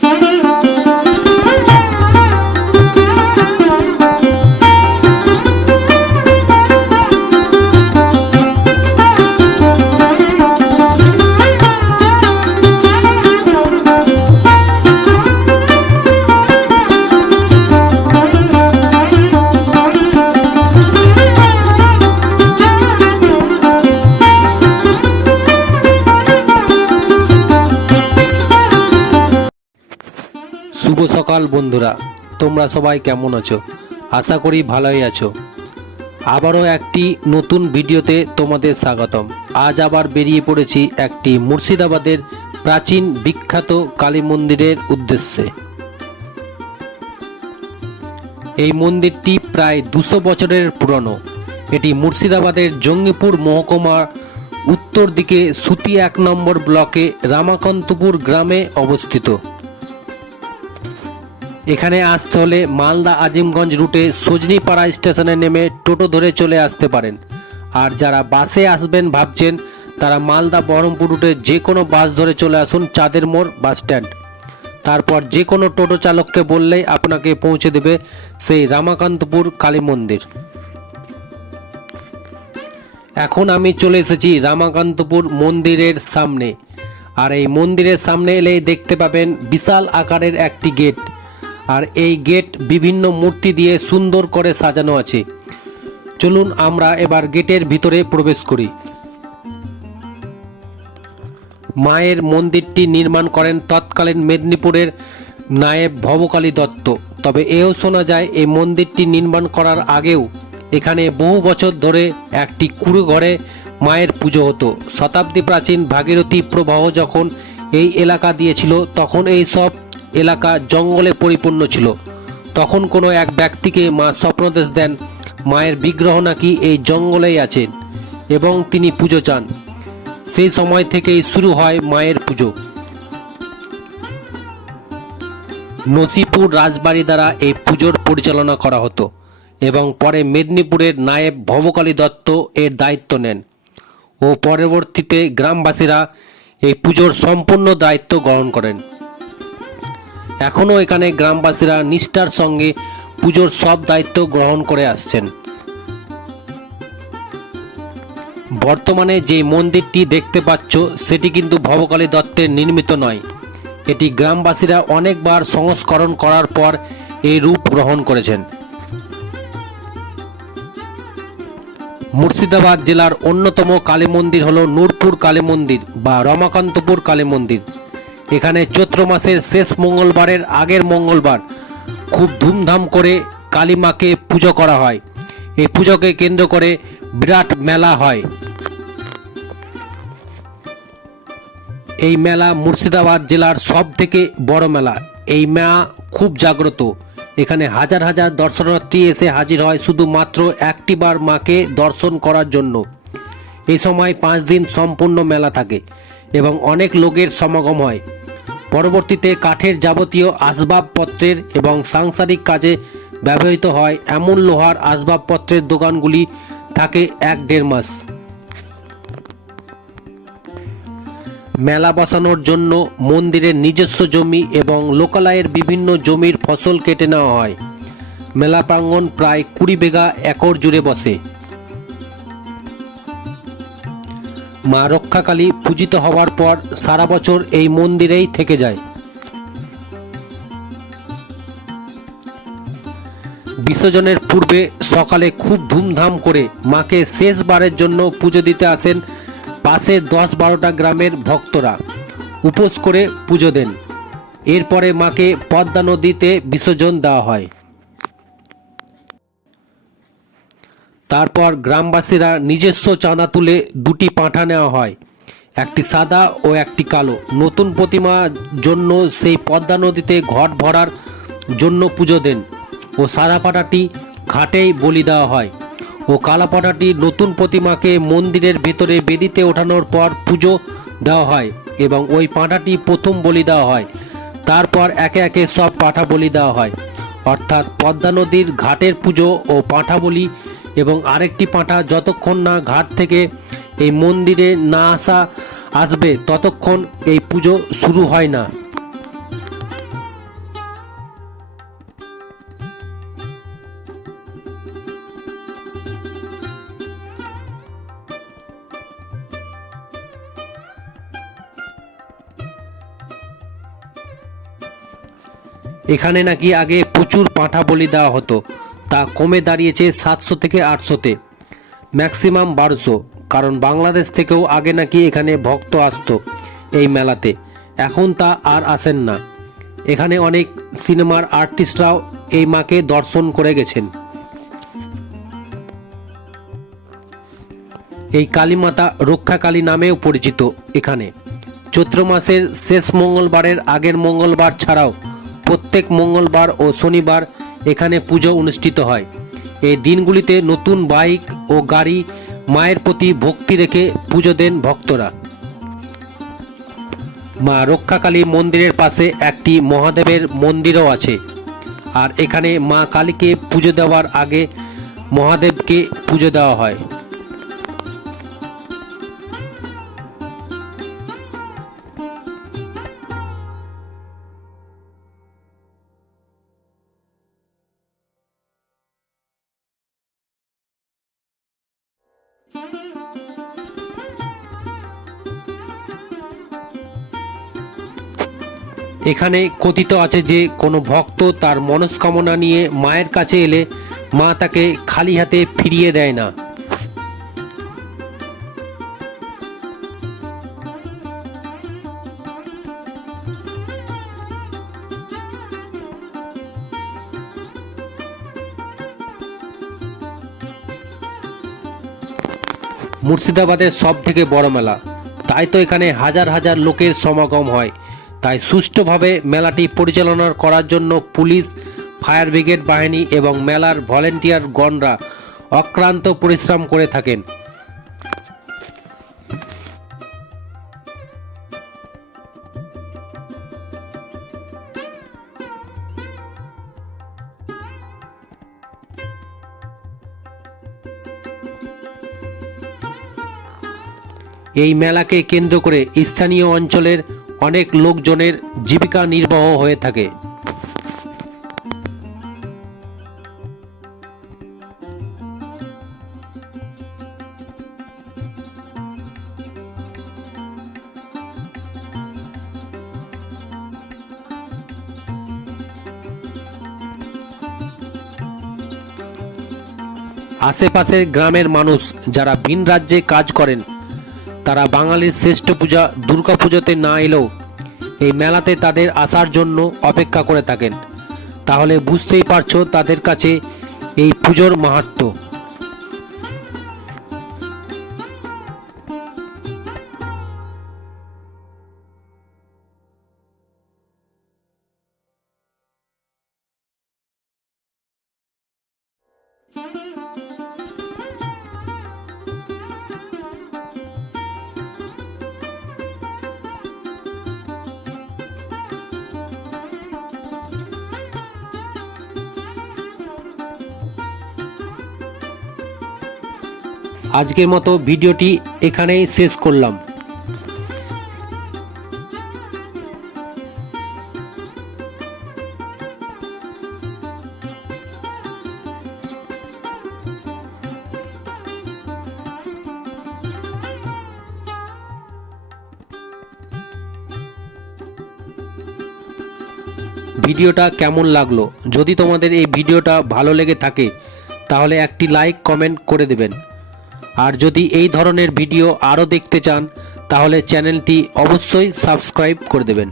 Thank. সকাল বন্ধুরা, তোমরা সবাই কেমন আছো? আশা করি ভালোই আছো। আবারও একটি নতুন ভিডিওতে তোমাদের স্বাগতম। আজ আবার বেরিয়ে পড়েছি একটি মুর্শিদাবাদের প্রাচীন বিখ্যাত কালী মন্দিরের উদ্দেশ্যে। এই মন্দিরটি প্রায় দুশো বছরের পুরনো। এটি মুর্শিদাবাদের জঙ্গিপুর মহকুমার উত্তর দিকে সুতি এক নম্বর ব্লকে রামাকান্তপুর গ্রামে অবস্থিত। এখানে আসতে হলে মালদা আজিমগঞ্জ রুটে সজনিপাড়া স্টেশনে নেমে টোটো ধরে চলে আসতে পারেন। আর যারা বাসে আসবেন ভাবছেন, তারা মালদা বহরমপুর রুটে যে কোনো বাস ধরে চলে আসুন চাঁদের মোড় বাস স্ট্যান্ড। তারপর যে কোনো টোটো চালককে বললেই আপনাকে পৌঁছে দেবে সেই রামাকান্তপুর কালী মন্দির। এখন আমি চলে এসেছি রামাকান্তপুর মন্দিরের সামনে। আর এই মন্দিরের সামনে এলেই দেখতে পাবেন বিশাল আকারের একটি গেট। আর এই গেট বিভিন্ন মূর্তি দিয়ে সুন্দর করে সাজানো আছে। চলুন আমরা এবার গেটের ভিতরে প্রবেশ করি। মায়ের মন্দিরটি নির্মাণ করেন তৎকালীন মেদিনীপুরের নায়েব ভবকালী দত্ত। তবে এও শোনা যায়, এই মন্দিরটি নির্মাণ করার আগেও এখানে বহু বছর ধরে একটি কুড়ো ঘরে মায়ের পুজো হতো। শতাব্দী প্রাচীন ভাগীরথী প্রবাহ যখন এই এলাকা দিয়েছিল, তখন এই সব এলাকা জঙ্গলে পরিপূর্ণ ছিল। তখন কোনো এক ব্যক্তিকে মা স্বপ্নদেশ দেন, মায়ের বিগ্রহ নাকি এই জঙ্গলেই আছেন এবং তিনি পুজো চান। সেই সময় থেকেই শুরু হয় মায়ের পুজো। নসিপুর রাজবাড়ি দ্বারা এই পুজোর পরিচালনা করা হতো এবং পরে মেদিনীপুরের নায়েব ভবকালী দত্ত এর দায়িত্ব নেন ও পরবর্তীতে গ্রামবাসীরা এই পুজোর সম্পূর্ণ দায়িত্ব গ্রহণ করেন। এখনও এখানে গ্রামবাসীরা নিষ্ঠার সঙ্গে পুজোর সব দায়িত্ব গ্রহণ করে আসছেন। বর্তমানে যে মন্দিরটি দেখতে পাচ্ছ, সেটি কিন্তু ভবকালী দত্তের নির্মিত নয়। এটি গ্রামবাসীরা অনেকবার সংস্করণ করার পর এই রূপ গ্রহণ করেছেন। মুর্শিদাবাদ জেলার অন্যতম কালী মন্দির হল নূরপুর কালী মন্দির বা রমাকান্তপুর কালী মন্দির। এখানে চৈত্র মাসের শেষ মঙ্গলবারের আগের মঙ্গলবার খুব ধুমধাম করে কালী মাকে পুজো করা হয়। এই পুজোকে কেন্দ্র করে বিরাট মেলা হয়। এই মেলা মুর্শিদাবাদ জেলার সব থেকে বড় মেলা। এই মেলা খুব জাগ্রত। এখানে হাজার হাজার দর্শনার্থী এসে হাজির হয় শুধুমাত্র একটিবার মাকে দর্শন করার জন্য। এই সময় পাঁচ দিন সম্পূর্ণ মেলা থাকে এবং অনেক লোকের সমাগম হয়। পরবর্তীতে কাঠের যাবতীয় আসবাবপত্রের এবং সাংসারিক কাজে ব্যবহৃত হয়। এমন লোহার আসবাবপত্রের দোকানগুলি থাকে এক দেড় মাস। মেলা বসানোর জন্য মন্দিরের নিজস্ব জমি এবং লোকালয়ের বিভিন্ন জমির ফসল কেটে নেওয়া হয়। মেলা প্রাঙ্গণ প্রায় কুড়ি বিঘা একর জুড়ে বসে। মা রক্ষাকালী পূজিত হওয়ার পর সারা বছর এই মন্দিরেই থেকে যায়। বিসর্জনের পূর্বে সকালে খুব ধুমধাম করে মাকে শেষবারের জন্য পুজো দিতে আসেন পাশে দশ বারোটা গ্রামের ভক্তরা। উপোস করে পুজো দেন। এরপরে মাকে পদ্মা নদীতে বিসর্জন দেওয়া হয়। তারপর গ্রামবাসীরা নিজস্ব চাঁদা তুলে দুটি পাঁঠা নেওয়া হয়, একটি সাদা ও একটি কালো। নতুন প্রতিমা জন্য সেই পদ্মা নদীতে ঘট ভরার জন্য পুজো দেন ও সাদা পাটাটি ঘাটেই বলি দেওয়া হয়। ও কালা পাটাটি নতুন প্রতিমাকে মন্দিরের ভেতরে বেদিতে ওঠানোর পর পুজো দেওয়া হয় এবং ওই পাঁঠাটি প্রথম বলি দেওয়া হয়। তারপর একে একে সব পাঁঠা বলি দেওয়া হয়। অর্থাৎ পদ্মা নদীর ঘাটের পুজো ও পাঁঠা বলি এবং আরেকটি পাঁঠা যতক্ষণ না ঘাট থেকে এই মন্দিরে না আসা আসবে, ততক্ষণ এই পুজো শুরু হয় না। এখানে নাকি আগে প্রচুর পাঁঠা বলি দেওয়া হতো। তা কমে দাঁড়িয়েছে সাতশো থেকে আটশোতে। ম্যাক্সিমাম বারোশো, কারণ বাংলাদেশ থেকেও আগে নাকি এখানে ভক্ত আসতো এই মেলাতে। এখন তা আর আসেন না। এখানে অনেক সিনেমার আর্টিস্টরাও এই মাকে দর্শন করে গেছেন। এই কালীমাতা রক্ষাকালী নামেও পরিচিত এখানে। চৈত্র মাসের শেষ মঙ্গলবারের আগের মঙ্গলবার ছাড়াও প্রত্যেক মঙ্গলবার ও শনিবার এখানে পুজো অনুষ্ঠিত হয়। এই দিনগুলিতে নতুন বাইক ও গাড়ি মায়ের প্রতি ভক্তি রেখে পুজো দেন ভক্তরা। মা রক্ষাকালী মন্দিরের পাশে একটি মহাদেবের মন্দিরও আছে। আর এখানে মা কালীকে পুজো দেওয়ার আগে মহাদেবকে পুজো দেওয়া হয়। এখানে কথিত আছে যে কোনো ভক্ত তার মনস্কামনা নিয়ে মায়ের কাছে এলে মা তাকে খালি হাতে ফিরিয়ে দেয় না। মুর্শিদাবাদের সব থেকে বড় মেলা। তাই তো এখানে হাজার হাজার লোকের সমাগম হয়। তাই সুষ্ঠুভাবে মেলাটি পরিচালনা করার জন্য পুলিশ, ফায়ার ব্রিগেড বাহিনী এবং মেলার ভলেন্টিয়ার গণরা অক্লান্ত পরিশ্রম করে থাকেন। এই মেলাকে কেন্দ্র করে স্থানীয় অঞ্চলের অনেক লোকজনের জীবিকা নির্বাহ হয়ে থাকে। আশেপাশের গ্রামের মানুষ যারা ভিন রাজ্যে কাজ করেন তারা বাঙালির শ্রেষ্ঠ পূজা, দুর্গা পুজোতে না এলেও এই মেলাতে তাদের আসার জন্য অপেক্ষা করে থাকেন। তাহলে বুঝতেই পারছ তাদের কাছে এই পুজোর মাহাত্ম্য। আজকের মতো ভিডিওটি এখানেই শেষ করলাম। ভিডিওটা কেমন লাগল? যদি তোমাদের এই ভিডিওটা ভালো লেগে থাকে, তাহলে একটি লাইক, কমেন্ট করে দেবেন। আর যদি এই ধরনের ভিডিও আরও দেখতে চান তাহলে চ্যানেলটি অবশ্যই সাবস্ক্রাইব করে দেবেন।